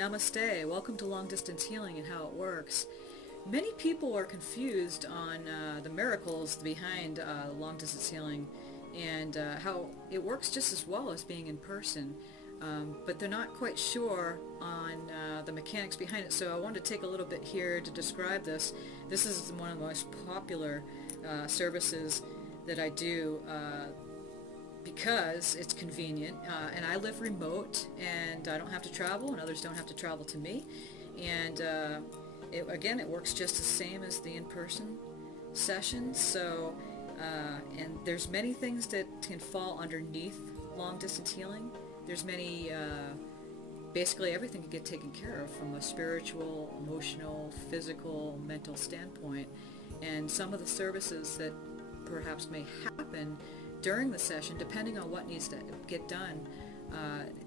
namaste. Welcome to long distance healing and how it works. Many people are confused on the miracles behind long distance healing and how it works just as well as being in person, but they're not quite sure on the mechanics behind it. So I wanted to take a little bit here to describe this. This is one of the most popular services that I do because it's convenient, and I live remote and I don't have to travel and others don't have to travel to me, and it works just the same as the in-person sessions. So and there's many things that can fall underneath long distance healing. There's many basically everything can get taken care of from a spiritual, emotional, physical, mental standpoint, and some of the services that perhaps may happen during the session, depending on what needs to get done,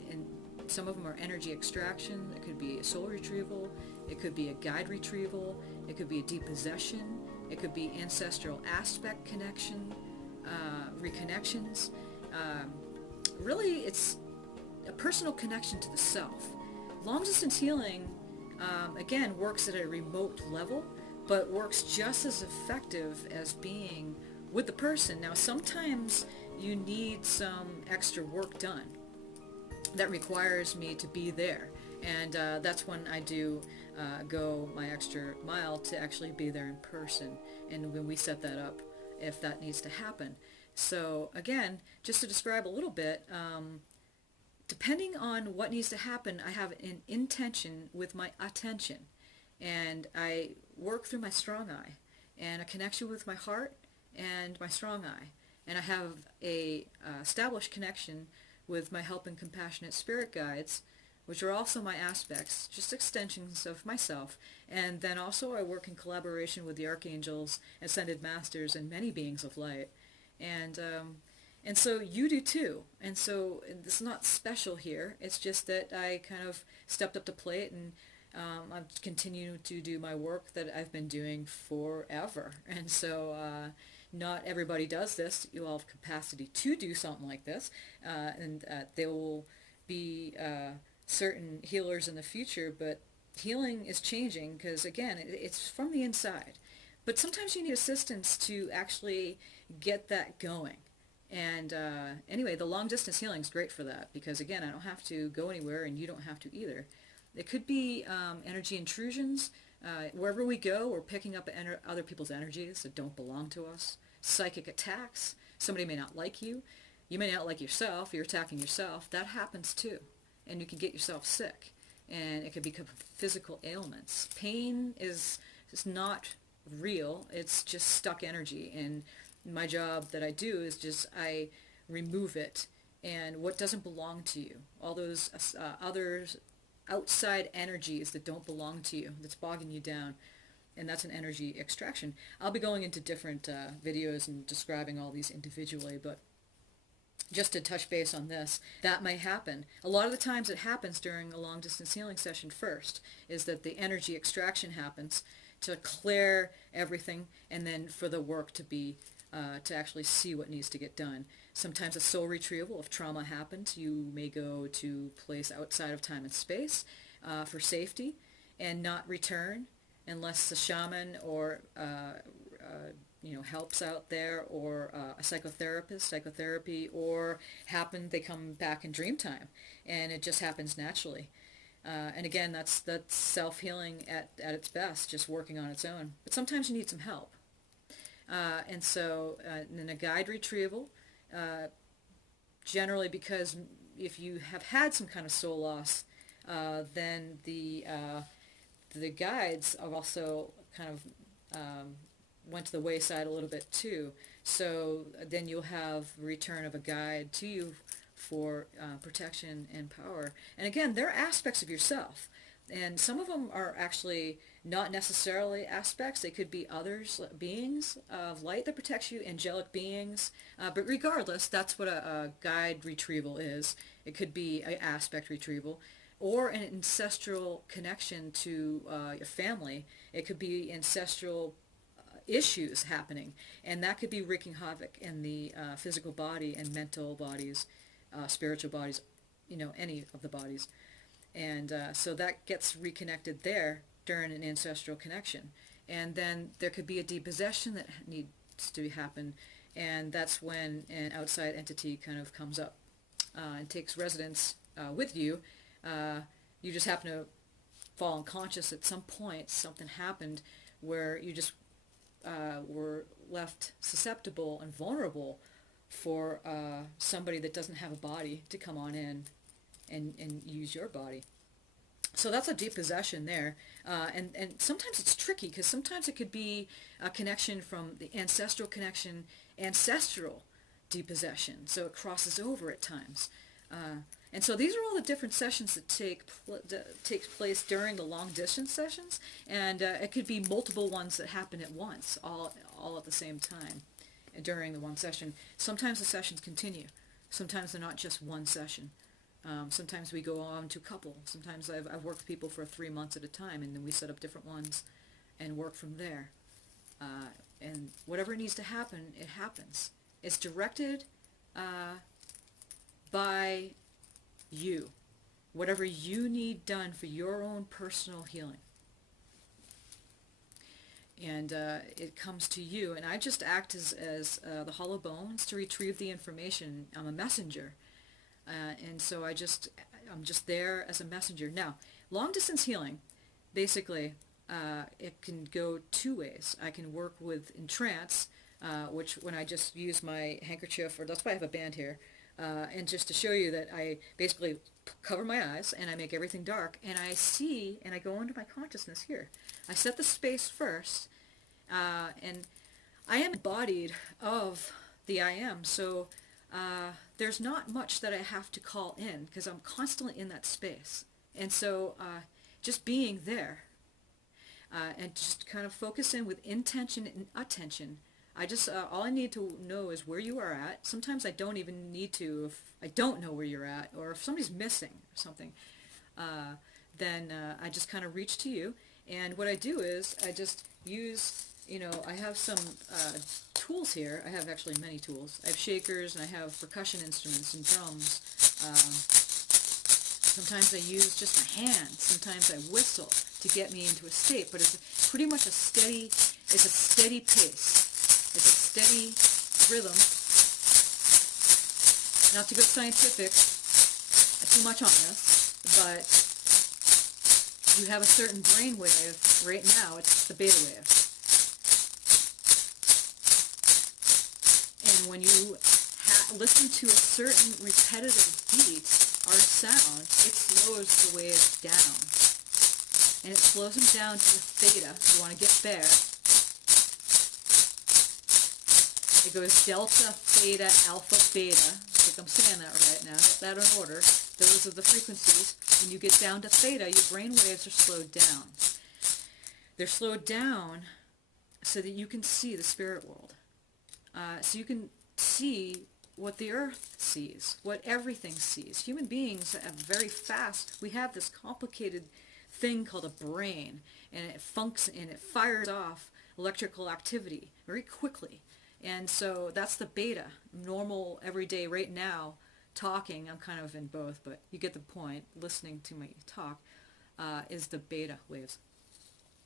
and some of them are energy extraction. It could be a soul retrieval, it could be a guide retrieval, it could be a depossession, it could be ancestral aspect connection, reconnections. Really, it's a personal connection to the self. Long distance healing, again, works at a remote level, but works just as effective as being with the person. Now, sometimes you need some extra work done that requires me to be there, and that's when I do go my extra mile to actually be there in person, and when we set that up, if that needs to happen. So again, just to describe a little bit, depending on what needs to happen, I have an intention with my attention, and I work through my strong eye and a connection with my heart and my strong eye, and I have a established connection with my help and compassionate spirit guides, which are also my aspects, just extensions of myself. And then also I work in collaboration with the Archangels, Ascended Masters, and many beings of light, and so you do too. And so it's not special here, it's just that I kind of stepped up to plate, and I've continued to do my work that I've been doing forever. And so not everybody does this. You'll have capacity to do something like this, and there will be certain healers in the future, but healing is changing because, again, it's from the inside. But sometimes you need assistance to actually get that going. And anyway, the long distance healing is great for that because, again, I don't have to go anywhere and you don't have to either. It could be energy intrusions. Wherever we go, we're picking up other people's energies that don't belong to us. Psychic attacks. Somebody may not like you. You may not like yourself. You're attacking yourself. That happens too. And you can get yourself sick. And it could become physical ailments. Pain is not real. It's just stuck energy. And my job that I do is just I remove it. And what doesn't belong to you. All those others outside energies that don't belong to you, that's bogging you down, and that's an energy extraction. I'll be going into different videos and describing all these individually, but just to touch base on this, that may happen. A lot of the times it happens during a long distance healing session first, is that the energy extraction happens to clear everything, and then for the work to be to actually see what needs to get done. Sometimes a soul retrieval, if trauma happens, you may go to a place outside of time and space for safety and not return unless the shaman or helps out there, or a psychotherapy, or they come back in dream time, and it just happens naturally. And again, that's self-healing at its best, just working on its own. But sometimes you need some help. And so in a guide retrieval, generally, because if you have had some kind of soul loss, then the guides have also kind of went to the wayside a little bit too. So then you'll have return of a guide to you for protection and power. And again, they're aspects of yourself. And some of them are actually not necessarily aspects. They could be others, beings of light that protects you, angelic beings. But regardless, that's what a guide retrieval is. It could be an aspect retrieval, or an ancestral connection to your family. It could be ancestral issues happening, and that could be wreaking havoc in the physical body and mental bodies, spiritual bodies, any of the bodies. And so that gets reconnected there during an ancestral connection. And then there could be a depossession that needs to happen, and that's when an outside entity kind of comes up and takes residence with you. You just happen to fall unconscious at some point. Something happened where you just were left susceptible and vulnerable for somebody that doesn't have a body to come on in and use your body. So that's a depossession there. And sometimes it's tricky, because sometimes it could be a connection from the ancestral connection, ancestral depossession. So it crosses over at times. And so these are all the different sessions that takes place during the long distance sessions. And it could be multiple ones that happen at once, all at the same time during the one session. Sometimes the sessions continue. Sometimes they're not just one session. Sometimes we go on to a couple. Sometimes I've worked with people for 3 months at a time, and then we set up different ones and work from there. And whatever needs to happen, it happens. It's directed by you. Whatever you need done for your own personal healing. And it comes to you, and I just act as the hollow bones to retrieve the information. I'm a messenger. And so I'm just there as a messenger. Now, long distance healing, basically, it can go two ways. I can work in trance, which when I just use my handkerchief, or that's why I have a band here, and just to show you that I basically cover my eyes and I make everything dark, and I see, and I go into my consciousness here. I set the space first, and I am embodied of the I am, so there's not much that I have to call in, because I'm constantly in that space. And so just being there and just kind of focus in with intention and attention. I just, all I need to know is where you are at. Sometimes I don't even need to, if I don't know where you're at, or if somebody's missing or something, then I just kind of reach to you. And what I do is I just use, I have some tools here. I have actually many tools. I have shakers, and I have percussion instruments and drums. Sometimes I use just my hands. Sometimes I whistle to get me into a state. But it's pretty much it's a steady pace. It's a steady rhythm. Not to go scientific too much on this, but you have a certain brain wave right now. It's the beta wave. And when you listen to a certain repetitive beat or sound, it slows the waves down. And it slows them down to the theta. You want to get there. It goes delta, theta, alpha, beta. I think I'm saying that right now. Get that in order. Those are the frequencies. When you get down to theta, your brain waves are slowed down. They're slowed down so that you can see the spirit world. So you can see what the earth sees, what everything sees. Human beings are very fast. We have this complicated thing called a brain, and it fires off electrical activity very quickly. And so that's the beta. Normal, everyday, right now, talking, I'm kind of in both, but you get the point, listening to me talk, is the beta waves.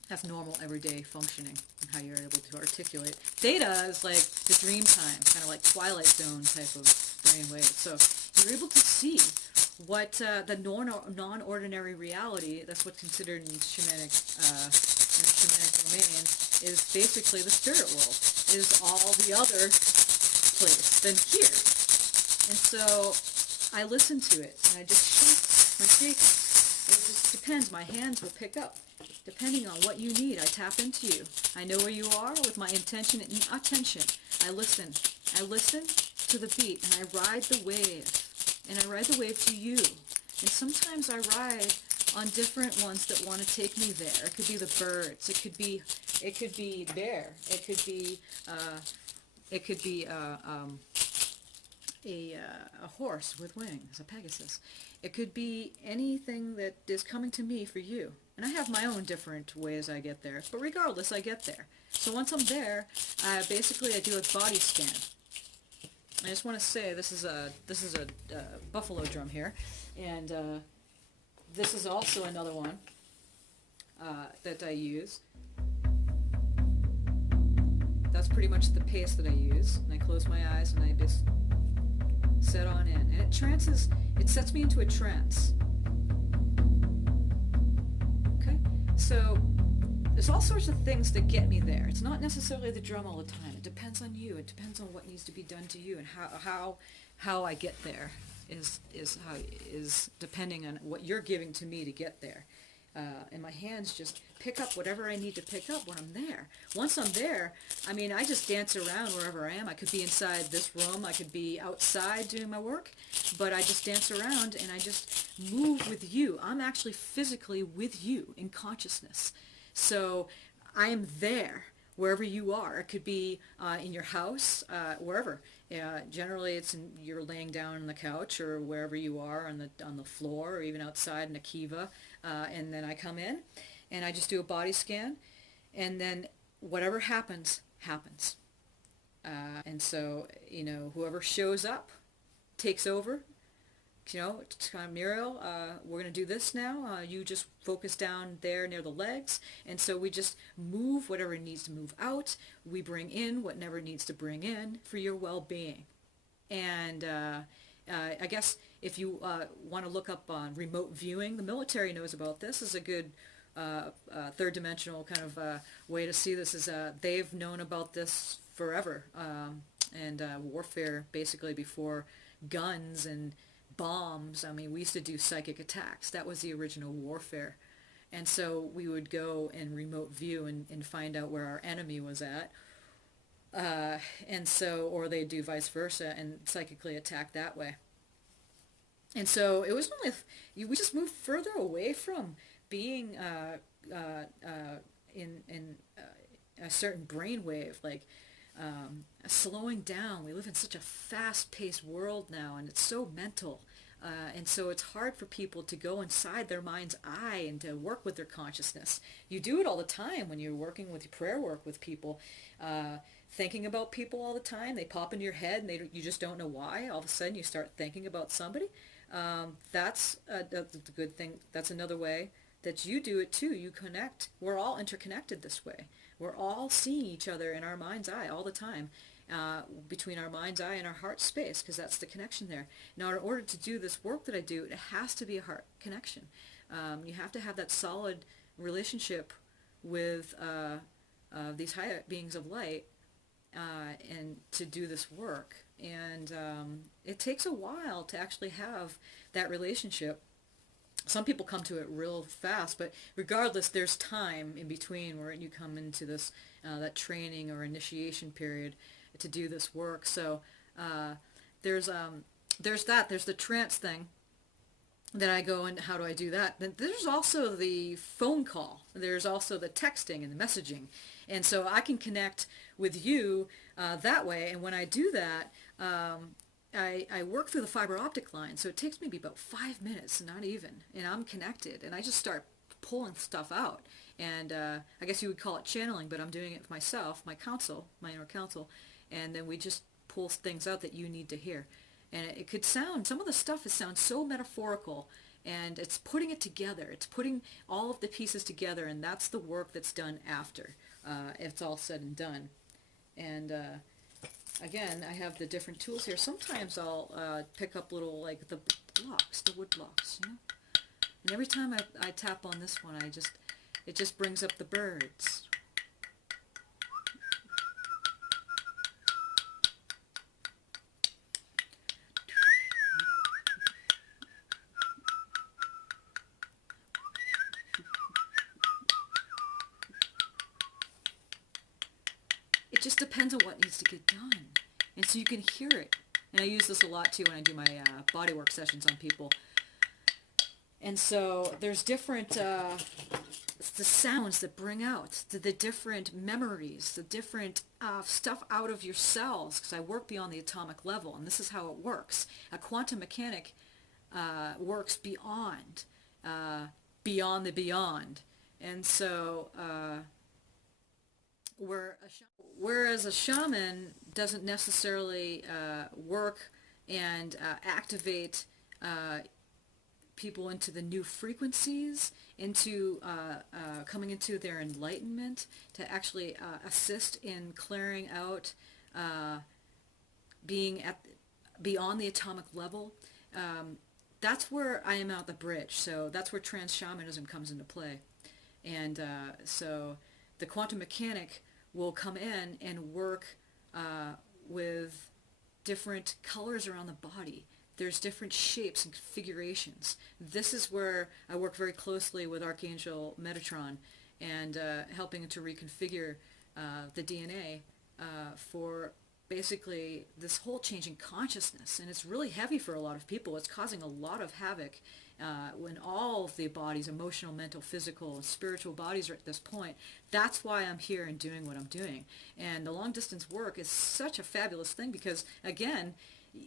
That's normal, everyday functioning, and how you're able to articulate. Theta is like the dream time, kind of like Twilight Zone type of brain wave. So you're able to see what the non-ordinary reality, that's what's considered in shamanic domains, is basically the spirit world, is all the other place than here. And so I listen to it, and I just shake my shakes. It just depends. My hands will pick up, depending on what you need. I tap into you. I know where you are with my intention and attention. I listen. I listen to the beat, and I ride the wave. And I ride the wave to you. And sometimes I ride on different ones that want to take me there. It could be the birds. It could be bear. It could be a horse with wings, a Pegasus. It could be anything that is coming to me for you. And I have my own different ways I get there. But regardless, I get there. So once I'm there, basically I do a body scan. I just want to say this is a buffalo drum here, and this is also another one that I use. That's pretty much the pace that I use. And I close my eyes and I just set on in. And it sets me into a trance. Okay? So there's all sorts of things that get me there. It's not necessarily the drum all the time. It depends on you. It depends on what needs to be done to you, and how I get there is depending on what you're giving to me to get there. And my hands just pick up whatever I need to pick up when I'm there. Once I'm there, I mean, I just dance around wherever I am. I could be inside this room, I could be outside doing my work, but I just dance around and I just move with you. I'm actually physically with you in consciousness. So I am there wherever you are. It could be in your house, wherever. Generally, you're laying down on the couch or wherever you are on the floor, or even outside in a kiva. And then I come in, and I just do a body scan, and then whatever happens, happens. And so, whoever shows up takes over. It's kind of, Muriel, we're going to do this now. You just focus down there near the legs. And so we just move whatever needs to move out. We bring in whatever needs to bring in for your well-being. And I guess if you want to look up on remote viewing, the military knows about this. This is a good third-dimensional kind of way to see this. They've known about this forever. And warfare, basically, before guns and bombs. I mean, we used to do psychic attacks. That was the original warfare. And so we would go and remote view and find out where our enemy was at. Or they'd do vice versa and psychically attack that way. And so it was only we just moved further away from being in a certain brainwave, like slowing down. We live in such a fast-paced world now, and it's so mental. And so it's hard for people to go inside their mind's eye and to work with their consciousness. You do it all the time when you're working with prayer work with people, thinking about people all the time. They pop into your head, and you just don't know why. All of a sudden, you start thinking about somebody. That's a good thing. That's another way that you do it too. You connect. We're all interconnected this way. We're all seeing each other in our mind's eye all the time, between our mind's eye and our heart space, because that's the connection there. Now, in order to do this work that I do, it has to be a heart connection. You have to have that solid relationship with these higher beings of light, and to do this work. And it takes a while to actually have that relationship. Some people come to it real fast, but regardless, there's time in between where you come into this that training or initiation period to do this work. So there's the trance thing that I go into. How do I do that? Then there's also the phone call. There's also the texting and the messaging, and so I can connect with you that way. And when I do that, I work through the fiber optic line, so it takes maybe about 5 minutes, not even, and I'm connected, and I just start pulling stuff out. And I guess you would call it channeling, but I'm doing it for myself, my inner counsel, and then we just pull things out that you need to hear. And it could sound, some of the stuff sounds so metaphorical, and it's putting it together. It's putting all of the pieces together, and that's the work that's done after it's all said and done. And again, I have the different tools here. Sometimes I'll pick up little, like the blocks, the wood blocks, And every time I tap on this one, it just brings up the birds. It just depends on what needs to get done. And so you can hear it. And I use this a lot too when I do my bodywork sessions on people. And so there's different, the sounds that bring out, the different memories, the different stuff out of your cells, because I work beyond the atomic level, and this is how it works. A quantum mechanic works beyond the beyond. And so whereas a shaman doesn't necessarily work and activate people into the new frequencies, into coming into their enlightenment, to actually assist in clearing out being at beyond the atomic level. That's where I am at the bridge. So that's where Trans-Shamanism comes into play. And so the quantum mechanic will come in and work with different colors around the body. There's different shapes and configurations. This is where I work very closely with Archangel Metatron and helping to reconfigure the DNA for basically this whole changing consciousness. And it's really heavy for a lot of people. It's causing a lot of havoc when all of the bodies, emotional, mental, physical, and spiritual bodies are at this point. That's why I'm here and doing what I'm doing. And the long distance work is such a fabulous thing because, again,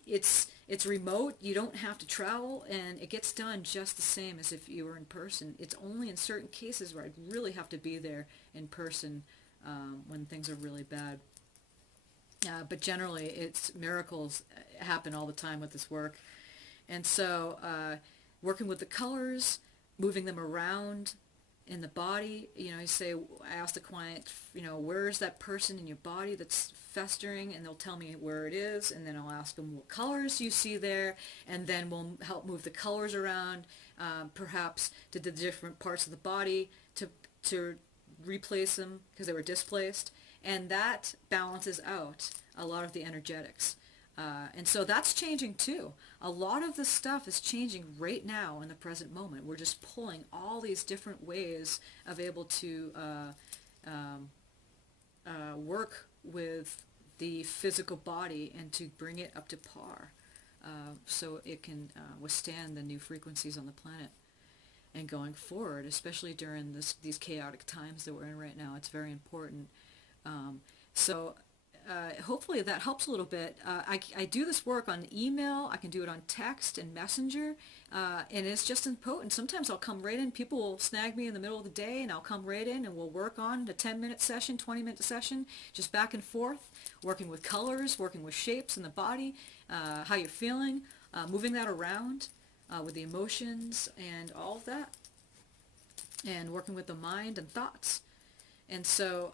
it's remote. You don't have to travel, and it gets done just the same as if you were in person. It's only in certain cases where I really have to be there in person when things are really bad. But generally, it's miracles happen all the time with this work. And so working with the colors, moving them around in the body, you say, I ask the client, where is that person in your body that's festering, and they'll tell me where it is, and then I'll ask them what colors you see there, and then we'll help move the colors around, perhaps to the different parts of the body to replace them because they were displaced. And that balances out a lot of the energetics. And so that's changing too. A lot of the stuff is changing right now in the present moment. We're just pulling all these different ways of able to work with the physical body and to bring it up to par so it can withstand the new frequencies on the planet. And going forward, especially during these chaotic times that we're in right now, it's very important. So hopefully that helps a little bit. I do this work on email. I can do it on text and messenger, and it's just as potent. Sometimes I'll come right in. People will snag me in the middle of the day, and I'll come right in, and we'll work on a 10-minute session, 20-minute session, just back and forth, working with colors, working with shapes in the body, how you're feeling, moving that around with the emotions and all of that, and working with the mind and thoughts. And so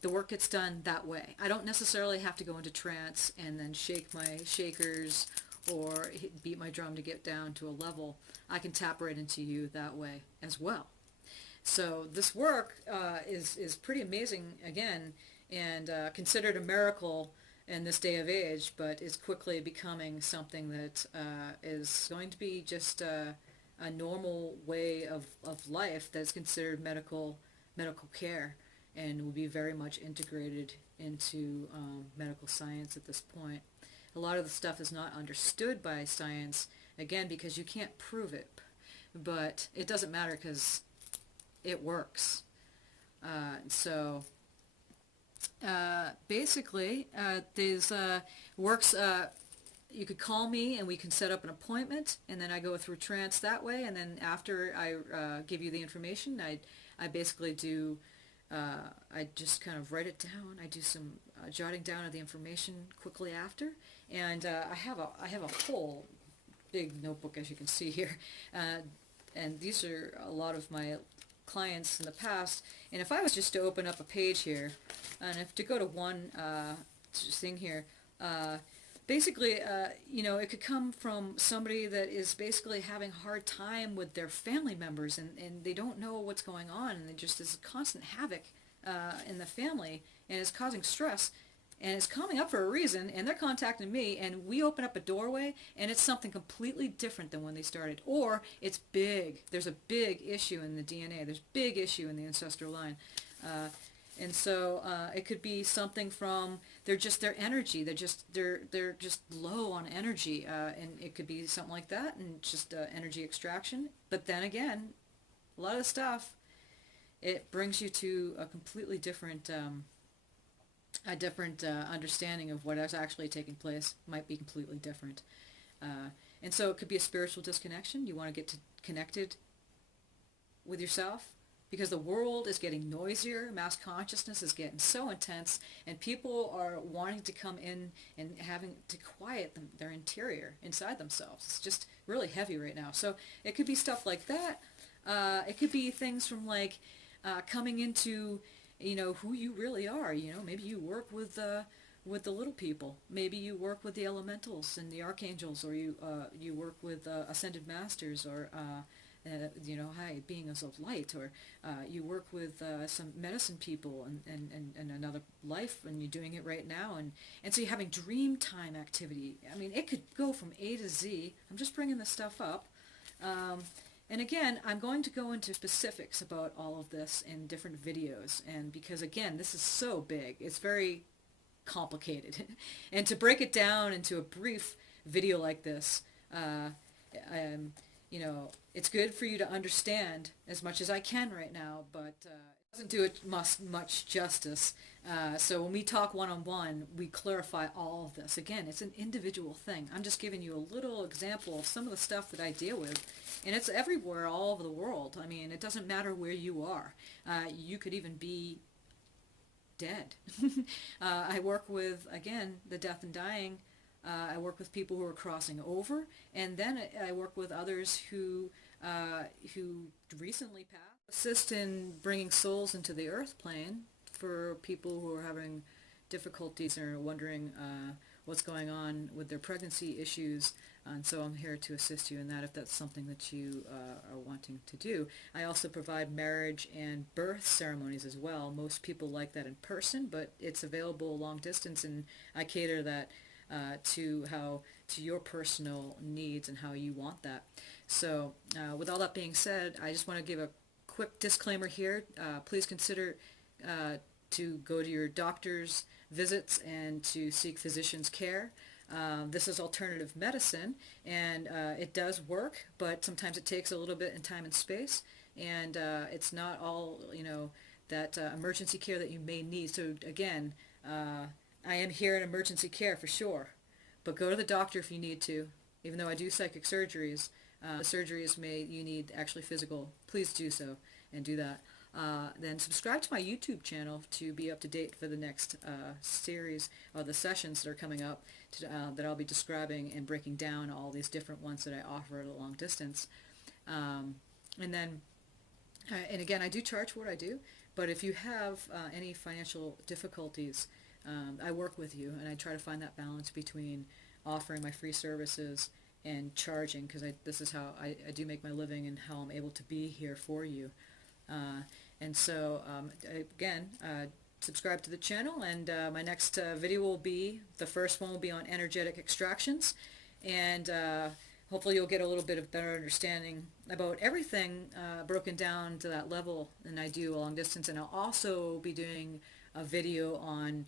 the work gets done that way. I don't necessarily have to go into trance and then shake my shakers or beat my drum to get down to a level. I can tap right into you that way as well. So this work is pretty amazing, again, and considered a miracle in this day of age, but is quickly becoming something that is going to be just a normal way of life that's considered medical care, and will be very much integrated into medical science at this point. A lot of the stuff is not understood by science, again, because you can't prove it, but it doesn't matter because it works. So basically, these works, you could call me and we can set up an appointment, and then I go through trance that way, and then after I give you the information, I basically do I just kind of write it down. I do some jotting down of the information quickly after, and I have a whole big notebook, as you can see here, and these are a lot of my clients in the past. And if I was just to open up a page here, and if to go to one thing here, basically, it could come from somebody that is basically having a hard time with their family members, and they don't know what's going on, and it just is constant havoc in the family, and it's causing stress, and it's coming up for a reason, and they're contacting me, and we open up a doorway, and it's something completely different than when they started. Or it's big. There's a big issue in the DNA. There's a big issue in the ancestral line. And so it could be something from their energy. They're just low on energy, and it could be something like that, and just energy extraction. But then again, a lot of the stuff, it brings you to a completely different understanding of what is actually taking place. Might be completely different. And so it could be a spiritual disconnection. You want to get connected with yourself, because the world is getting noisier, mass consciousness is getting so intense, and people are wanting to come in and having to quiet their interior inside themselves. It's just really heavy right now. So it could be stuff like that. It could be things from like coming into, who you really are. Maybe you work with the little people. Maybe you work with the elementals and the archangels, or you work with ascended masters, or high beings of light, or you work with some medicine people and another life, and you're doing it right now, and so you're having dream time activity. I mean, it could go from A to Z. I'm just bringing this stuff up. And again, I'm going to go into specifics about all of this in different videos, and because again, this is so big, it's very complicated. And to break it down into a brief video like this, it's good for you to understand as much as I can right now, but it doesn't do it much justice. So when we talk one-on-one, we clarify all of this. Again, it's an individual thing. I'm just giving you a little example of some of the stuff that I deal with, and it's everywhere, all over the world. I mean, it doesn't matter where you are. You could even be dead. I work with, again, the death and dying. I work with people who are crossing over, and then I work with others who recently passed. Assist in bringing souls into the earth plane for people who are having difficulties or are wondering what's going on with their pregnancy issues, and so I'm here to assist you in that if that's something that you are wanting to do. I also provide marriage and birth ceremonies as well. Most people like that in person, but it's available long distance, and I cater that to your personal needs and how you want that. So with all that being said, I just want to give a quick disclaimer here. Please consider to go to your doctor's visits and to seek physician's care. This is alternative medicine, and it does work, but sometimes it takes a little bit in time and space, and it's not all that emergency care that you may need. So again, I am here in emergency care for sure, but go to the doctor if you need to. Even though I do psychic surgeries, the surgeries you need actually physical. Please do so and do that. Then subscribe to my YouTube channel to be up to date for the next series of the sessions that are coming up that I'll be describing and breaking down all these different ones that I offer at a long distance. And again, I do charge for what I do, but if you have any financial difficulties, I work with you, and I try to find that balance between offering my free services and charging, because this is how I do make my living and how I'm able to be here for you. And so, again, subscribe to the channel, and my next video will be, the first one will be on energetic extractions, and hopefully you'll get a little bit of better understanding about everything broken down to that level, and I do a long distance, and I'll also be doing a video on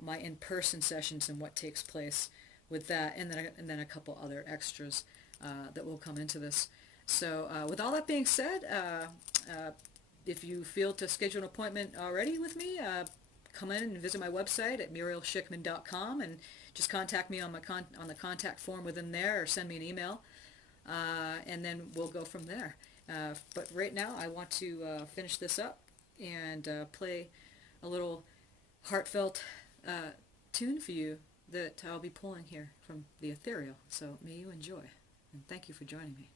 my in-person sessions and what takes place with that, and then a couple other extras that will come into this. So with all that being said, if you feel to schedule an appointment already with me, come in and visit my website at murielshickman.com, and just contact me on the contact form within there, or send me an email, and then we'll go from there. But right now I want to finish this up and play a little heartfelt tune for you that I'll be pulling here from the ethereal. So may you enjoy, and thank you for joining me.